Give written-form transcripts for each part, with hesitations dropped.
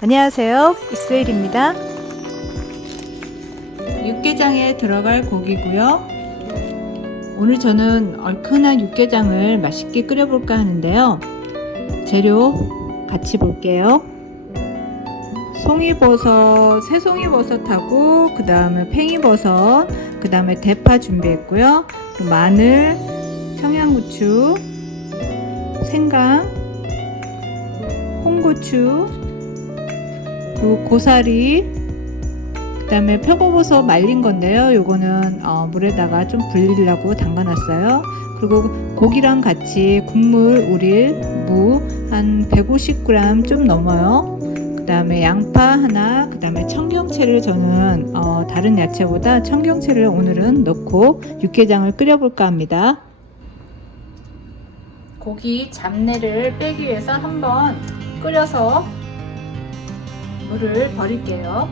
안녕하세요, 이스웰입니다. 육개장에 들어갈 고기고요. 오늘 저는 얼큰한 육개장을 맛있게 끓여볼까 하는데요. 재료 같이 볼게요. 송이버섯, 새송이버섯하고 그 다음에 팽이버섯, 그 다음에 대파 준비했고요. 마늘, 청양고추, 생강, 홍고추, 그리고 고사리, 그 다음에 표고버섯 말린 건데요. 요거는 물에다가 좀 불리려고 담가놨어요. 그리고 고기랑 같이 국물 우릴 무 한 150g 좀 넘어요. 그 다음에 양파 하나, 그 다음에 청경채를 저는 다른 야채보다 청경채를 오늘은 넣고 육개장을 끓여볼까 합니다. 고기 잡내를 빼기 위해서 한번 끓여서 물을 버릴게요.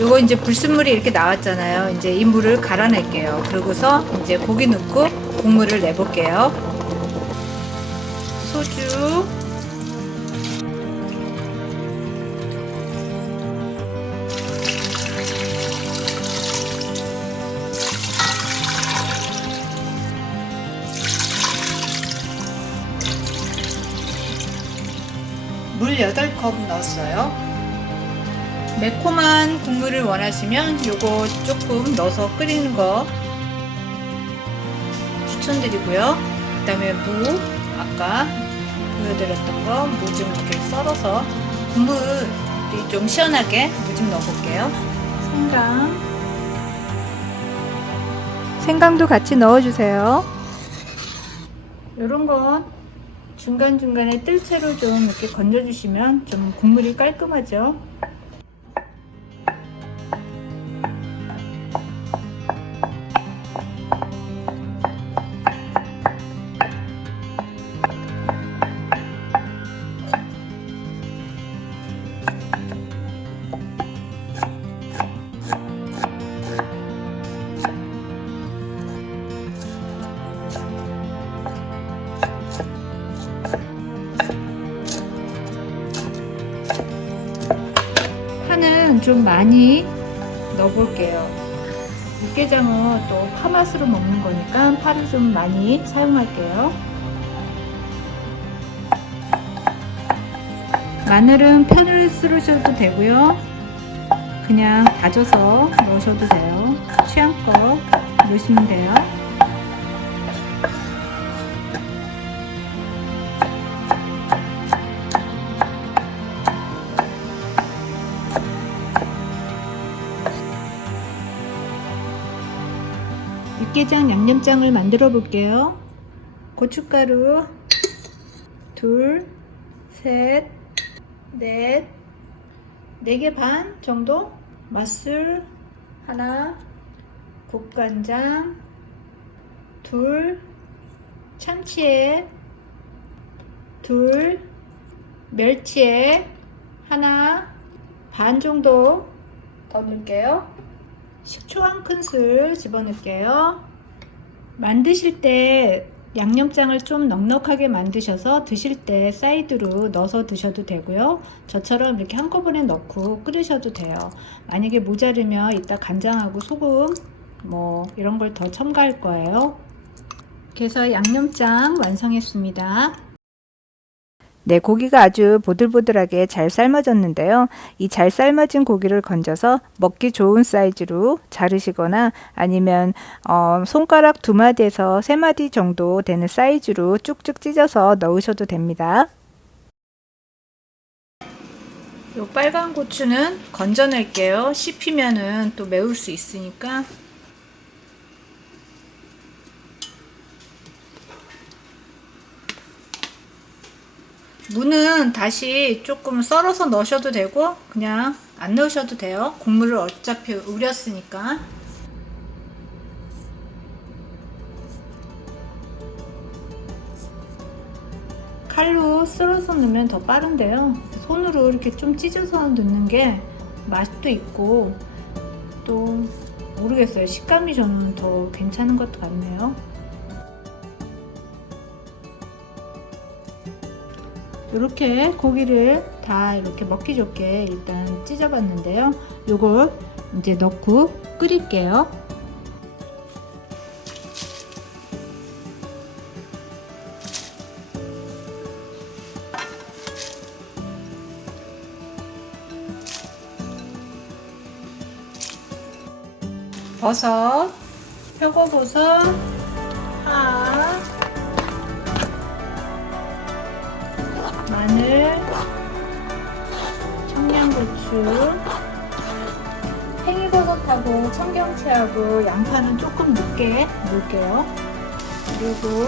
요거 이제 불순물이 이렇게 나왔잖아요. 이제 이 물을 갈아낼게요. 그러고서 이제 고기 넣고 국물을 내볼게요. 소주, 물 8컵 넣었어요. 매콤한 국물을 원하시면 요거 조금 넣어서 끓이는 거 추천드리고요. 그 다음에 무, 아까 보여드렸던 거 무 좀 이렇게 썰어서 국물이 좀 시원하게 무 좀 넣어볼게요. 생강도 같이 넣어주세요. 요런 건 중간중간에 뜰채로 좀 이렇게 건져주시면 좀 국물이 깔끔하죠. 파는 좀 많이 넣어볼게요. 육개장은 또 파 맛으로 먹는 거니까 파를 좀 많이 사용할게요. 마늘은 편을 쓰셔도 되고요. 그냥 다져서 넣으셔도 돼요. 취향껏 넣으시면 돼요. 육개장 양념장을 만들어 볼게요. 고춧가루 둘, 셋, 넷, 4개 반 정도, 맛술 하나, 국간장 둘, 참치액 둘, 멸치액 하나 반 정도 더 넣을게요. 식초 1큰술 집어넣을게요. 만드실 때 양념장을 좀 넉넉하게 만드셔서 드실 때 사이드로 넣어서 드셔도 되고요. 저처럼 이렇게 한꺼번에 넣고 끓이셔도 돼요. 만약에 모자르면 이따 간장하고 소금 뭐 이런 걸 더 첨가할 거예요. 그래서 양념장 완성했습니다. 네, 고기가 아주 보들보들하게 잘 삶아졌는데요. 이 잘 삶아진 고기를 건져서 먹기 좋은 사이즈로 자르시거나 아니면 손가락 2마디에서 3마디 정도 되는 사이즈로 쭉쭉 찢어서 넣으셔도 됩니다. 요 빨간 고추는 건져낼게요. 씹히면은 또 매울 수 있으니까. 무는 다시 조금 썰어서 넣으셔도 되고 그냥 안 넣으셔도 돼요. 국물을 어차피 우렸으니까. 칼로 썰어서 넣으면 더 빠른데요. 손으로 이렇게 좀 찢어서 넣는 게 맛도 있고 또 모르겠어요. 식감이 저는 더 괜찮은 것 같네요. 이렇게 고기를 다 이렇게 먹기 좋게 일단 찢어봤는데요. 요걸 이제 넣고 끓일게요. 버섯, 표고버섯, 파, 마늘, 청양고추, 팽이버섯하고 청경채하고 양파는 조금 늦게 넣을게요. 그리고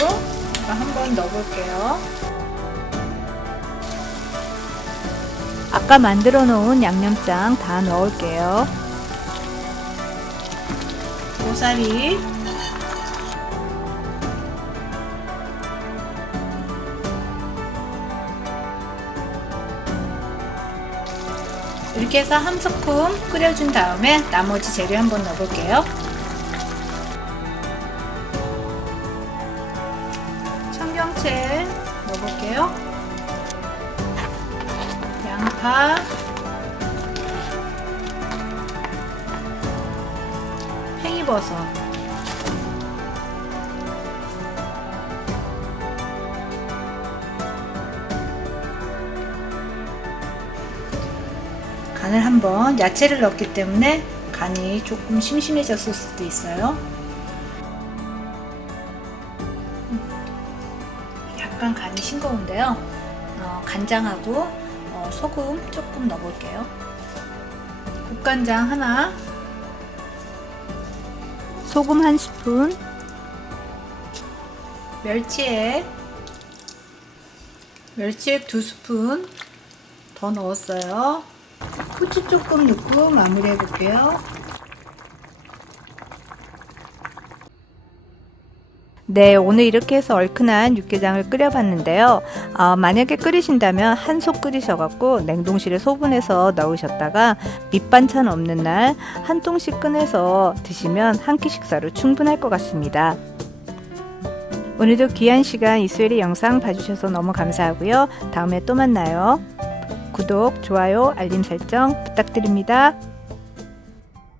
한번 넣어볼게요. 아까 만들어 놓은 양념장 다 넣을게요. 고사리, 이렇게 해서 한 스푼 끓여준 다음에 나머지 재료 한번 넣어볼게요. 청경채 넣어볼게요. 양파, 팽이버섯, 간을 한번, 야채를 넣었기 때문에 간이 조금 심심해졌을 수도 있어요. 약간 간이 싱거운데요. 간장하고 소금 조금 넣어볼게요. 국간장 하나, 소금 한 스푼, 멸치액 2스푼 더 넣었어요. 후추 조금 넣고 마무리 해볼게요. 네, 오늘 이렇게 해서 얼큰한 육개장을 끓여봤는데요. 만약에 끓이신다면 한 솥 끓이셔갖고 냉동실에 소분해서 넣으셨다가 밑반찬 없는 날 한 통씩 꺼내서 드시면 한 끼 식사로 충분할 것 같습니다. 오늘도 귀한 시간 이수엘의 영상 봐주셔서 너무 감사하고요. 다음에 또 만나요. 구독, 좋아요, 알림 설정 부탁드립니다.